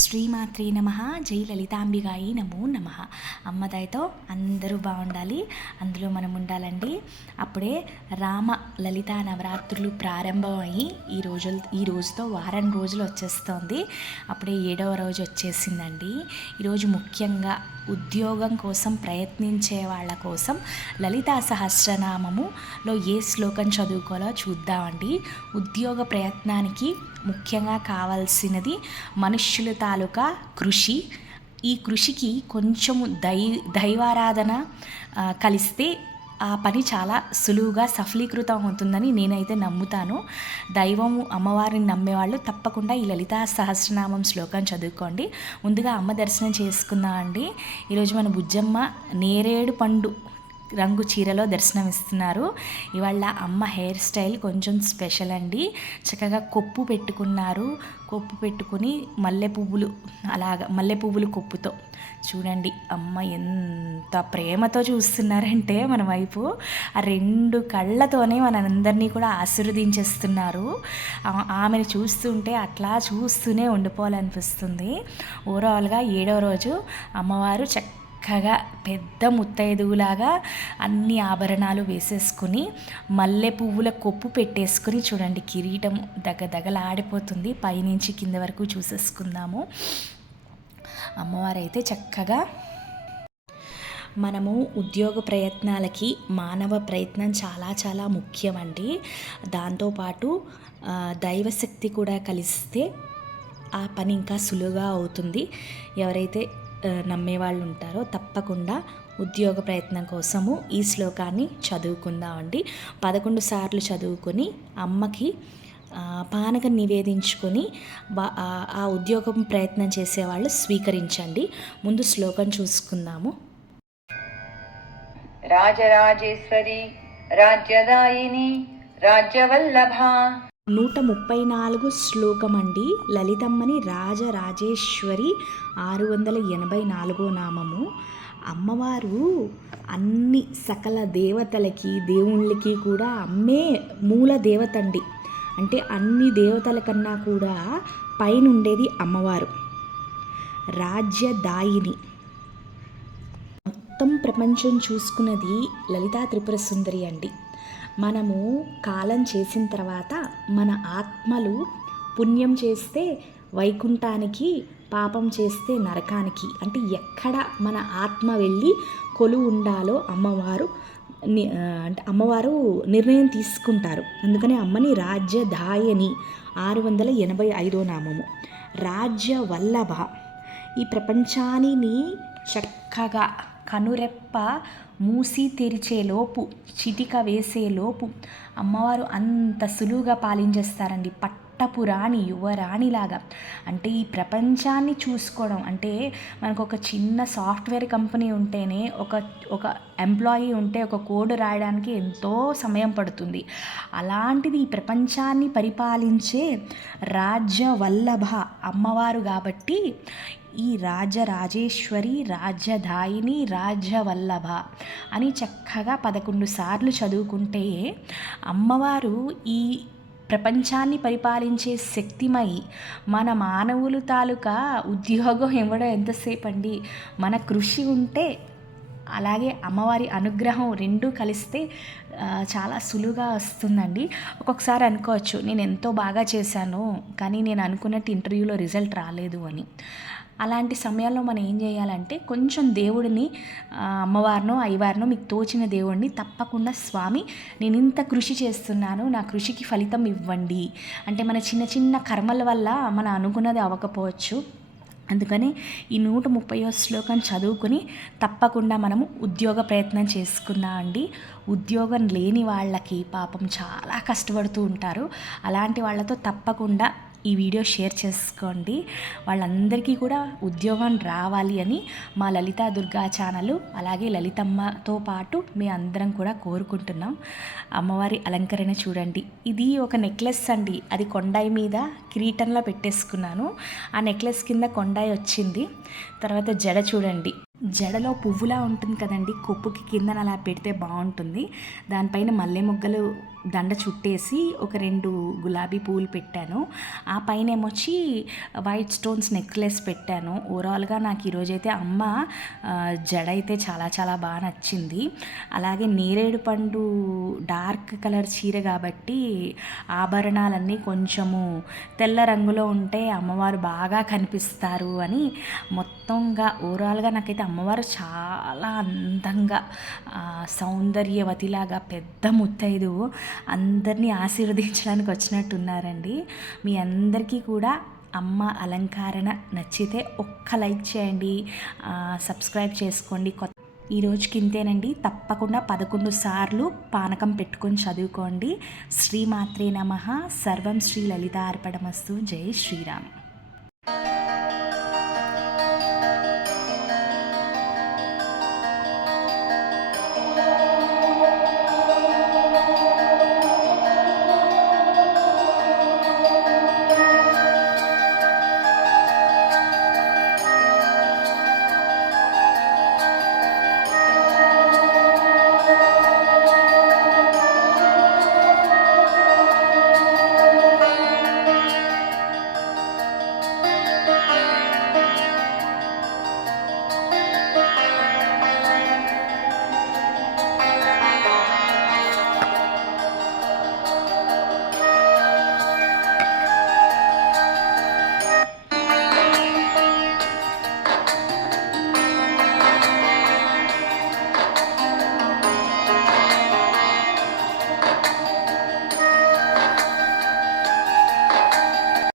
శ్రీమాత్రే నమ జై లలితాంబిగాయి నమో నమ. అమ్మదయతో అందరూ బాగుండాలి అందులో మనం ఉండాలండి. అప్పుడే రామ లలితా నవరాత్రులు ప్రారంభమయ్యి ఈ రోజు ఈ రోజుతో వారం రోజులు వచ్చేస్తోంది. అప్పుడే ఏడవ రోజు వచ్చేసిందండి. ఈరోజు ముఖ్యంగా ఉద్యోగం కోసం ప్రయత్నించే వాళ్ళ కోసం లలితా సహస్రనామములో ఏ శ్లోకం చదువుకోవాలో చూద్దామండి. ఉద్యోగ ప్రయత్నానికి ముఖ్యంగా కావాల్సినది మనుష్యుల తాలూకా కృషి. ఈ కృషికి కొంచెము దై దైవారాధన కలిస్తే ఆ పని చాలా సులువుగా సఫలీకృతం అవుతుందని నేనైతే నమ్ముతాను. దైవము అమ్మవారిని నమ్మేవాళ్ళు తప్పకుండా ఈ లలితా సహస్రనామం శ్లోకం చదువుకోండి. ముందుగా అమ్మ దర్శనం చేసుకుందామండి. ఈరోజు మన బుజ్జమ్మ నేరేడు పండు రంగు చీరలో దర్శనమిస్తున్నారు. ఇవాళ అమ్మ హెయిర్ స్టైల్ కొంచెం స్పెషల్ అండి. చక్కగా కొప్పు పెట్టుకున్నారు. కొప్పు పెట్టుకుని మల్లె పువ్వులు అలాగ మల్లె పువ్వులు కొప్పుతో. చూడండి అమ్మ ఎంత ప్రేమతో చూస్తున్నారంటే మన వైపు. ఆ రెండు కళ్ళతోనే మనందరినీ కూడా ఆశీర్వదించేస్తున్నారు. ఆమెను చూస్తుంటే అట్లా చూస్తూనే ఉండిపోవాలనిపిస్తుంది. ఓవరాల్గా ఏడవ రోజు అమ్మవారు చక్క చక్కగా పెద్ద ముత్తైదువులాగా అన్ని ఆభరణాలు వేసేసుకుని మల్లె పువ్వుల కొప్పు పెట్టేసుకుని చూడండి కిరీటం దగ దగలాడిపోతుంది పైనుంచి కింద వరకు చూసేసుకుందాము. అమ్మవారైతే చక్కగా మనము ఉద్యోగ ప్రయత్నాలకి మానవ ప్రయత్నం చాలా చాలా ముఖ్యమండి. దాంతోపాటు దైవశక్తి కూడా కలిస్తే ఆ పని ఇంకా సులువుగా అవుతుంది. ఎవరైతే నమ్మే వాళ్ళు ఉంటారో తప్పకుండా ఉద్యోగ ప్రయత్నం కోసము ఈ శ్లోకాన్ని చదువుకుందామండి. పదకొండు సార్లు చదువుకొని అమ్మకి పానక నివేదించుకొని ఆ ఉద్యోగం ప్రయత్నం చేసేవాళ్ళు స్వీకరించండి. ముందు శ్లోకం చూసుకుందాము. రాజరాజేశ్వరి రాజ్యదాయిని రాజ్యవల్లభ నూట ముప్పై నాలుగు శ్లోకం అండి లలితమ్మని రాజరాజేశ్వరి ఆరు వందల ఎనభై నాలుగో నామము. అమ్మవారు అన్ని సకల దేవతలకి దేవుళ్ళకి కూడా అమ్మే మూల దేవత అండి అంటే అన్ని దేవతల కన్నా కూడా పైన ఉండేది అమ్మవారు. రాజ్యదాయిని. మొత్తం ప్రపంచం చూసుకున్నది లలితా త్రిపుర సుందరి అండి. మనము కాలం చేసిన తర్వాత మన ఆత్మలు పుణ్యం చేస్తే వైకుంఠానికి పాపం చేస్తే నరకానికి అంటే ఎక్కడ మన ఆత్మ వెళ్ళి కొలు ఉండాలో అమ్మవారు ని- అంటే అమ్మవారు నిర్ణయం తీసుకుంటారు. అందుకని అమ్మని రాజ్యధాయని ఆరు వందల ఎనభై ఐదో నామము. రాజ్య వల్లభ ఈ ప్రపంచాన్ని చక్కగా కనురెప్ప మూసి తెరిచేలోపు చిటిక వేసేలోపు అమ్మవారు అంత సులువుగా పాలించేస్తారండి. పట్టపు రాణి యువరాణిలాగా. అంటే ఈ ప్రపంచాన్ని చూసుకోవడం అంటే మనకు ఒక చిన్న సాఫ్ట్వేర్ కంపెనీ ఉంటేనే ఒక ఒక ఎంప్లాయీ ఉంటే ఒక కోడ్ రాయడానికి ఎంతో సమయం పడుతుంది. అలాంటిది ఈ ప్రపంచాన్ని పరిపాలించే రాజ్య వల్లభ అమ్మవారు కాబట్టి ఈ రాజరాజేశ్వరి రాజ్యదాయిని రాజ్యవల్లభ అని చక్కగా పదకొండు సార్లు చదువుకుంటే అమ్మవారు ఈ ప్రపంచాన్ని పరిపాలించే శక్తిమై మన మానవులు తాలూకా ఉద్యోగం ఇవ్వడం ఎంతసేపు అండి మన కృషి ఉంటే అలాగే అమ్మవారి అనుగ్రహం రెండూ కలిస్తే చాలా సులువుగా వస్తుందండి. ఒక్కొక్కసారి అనుకోవచ్చు నేను ఎంతో బాగా చేశాను కానీ నేను అనుకున్నట్టు ఇంటర్వ్యూలో రిజల్ట్ రాలేదు అని. అలాంటి సమయాల్లో మనం ఏం చేయాలంటే కొంచెం దేవుడిని అమ్మవారినో అయ్యవారినో మీకు తోచిన దేవుడిని తప్పకుండా స్వామి నేను ఇంత కృషి చేస్తున్నాను నా కృషికి ఫలితం ఇవ్వండి. అంటే మన చిన్న చిన్న కర్మల వల్ల మనం అనుకున్నది అవ్వకపోవచ్చు. అందుకని ఈ నూట ముప్పయో శ్లోకం చదువుకుని తప్పకుండా మనము ఉద్యోగ ప్రయత్నం చేసుకుందాం అండి. ఉద్యోగం లేని వాళ్ళకి పాపం చాలా కష్టపడుతూ ఉంటారు. అలాంటి వాళ్ళతో తప్పకుండా ఈ వీడియో షేర్ చేసుకోండి. వాళ్ళందరికీ కూడా ఉద్యోగం రావాలి అని మా లలితా దుర్గా ఛానల్ అలాగే లలితమ్మతో పాటు మీ అందరం కూడా కోరుకుంటున్నాం. అమ్మవారి అలంకరణ చూడండి. ఇది ఒక నెక్లెస్ అండి. అది కొండాయి మీద కిరీటంలో పెట్టేసుకున్నాను. ఆ నెక్లెస్ కింద కొండాయి వచ్చింది. తర్వాత జడ చూడండి. జడలో పువ్వులా ఉంటుంది కదండి. కొప్పుకి కిందన అలా పెడితే బాగుంటుంది. దానిపైన మల్లె మొగ్గలు దండ చుట్టేసి ఒక రెండు గులాబీ పువ్వులు పెట్టాను. ఆ పైన ఏమొచ్చి వైట్ స్టోన్స్ నెక్లెస్ పెట్టాను. ఓవరాల్గా నాకు ఈరోజైతే అమ్మ జడ అయితే చాలా చాలా బాగా నచ్చింది. అలాగే నేరేడు పండు డార్క్ కలర్ చీర కాబట్టి ఆభరణాలన్నీ కొంచెము తెల్ల రంగులో ఉంటే అమ్మవారు బాగా కనిపిస్తారు అని మొత్తంగా ఓవరాల్గా నాకైతే అమ్మవారు చాలా అందంగా సౌందర్యవతిలాగా పెద్ద ముత్తైదు అందరినీ ఆశీర్వదించడానికి వచ్చినట్టున్నారండి. మీ అందరికీ కూడా అమ్మ అలంకరణ నచ్చితే ఒక్క లైక్ చేయండి. సబ్స్క్రైబ్ చేసుకోండి. కొత్త ఈ రోజుకి ఇంతేనండి తప్పకుండా పదకొండు సార్లు పానకం పెట్టుకొని చదువుకోండి. శ్రీమాత్రే నమ. సర్వం శ్రీ లలితార్పణమస్తు. జై శ్రీరామ్.